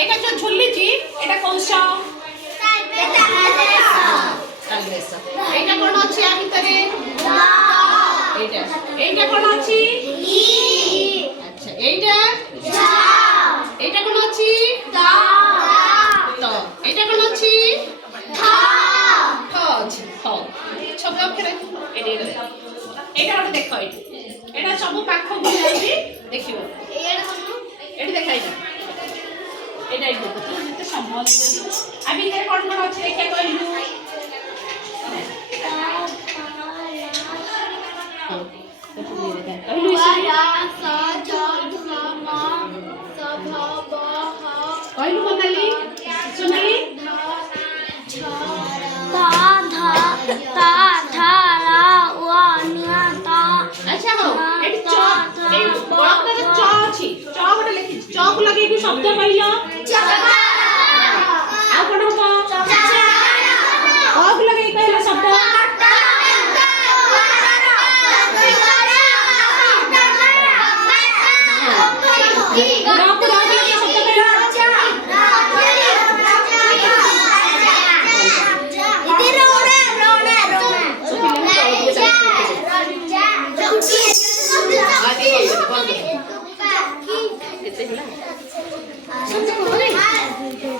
এটা যে ঝুলিছি এটা কৌশ এইটা কোন আছে আ ভিতরে এইটা এইটা কোন আছে আচ্ছা এইটা এইটা কোন আছে তো এইটা কোন আছে ছবি অক্ষরে এইটা ଗୋଟେ ଦେଖ ଏଇଟା ସବୁ ପାଖ ବୁଲାଇବି ଦେଖିବ ଏଠି ଦେଖାଇବ ଏଇଟା ଏଇଠି ଦେଖ ତୁ ଯେତେ ସମୟ ଦେବି ଆ ଭିତରେ କଣ କଣ ଅଛି ଦେଖିଆ କହିଲୁ କହିଲୁ ମୋନାଲି ସୁନାଲି अच्छा हो एटी च ए बड़कर च अछि च गोटे लिखि च को लगे शब्द कहलो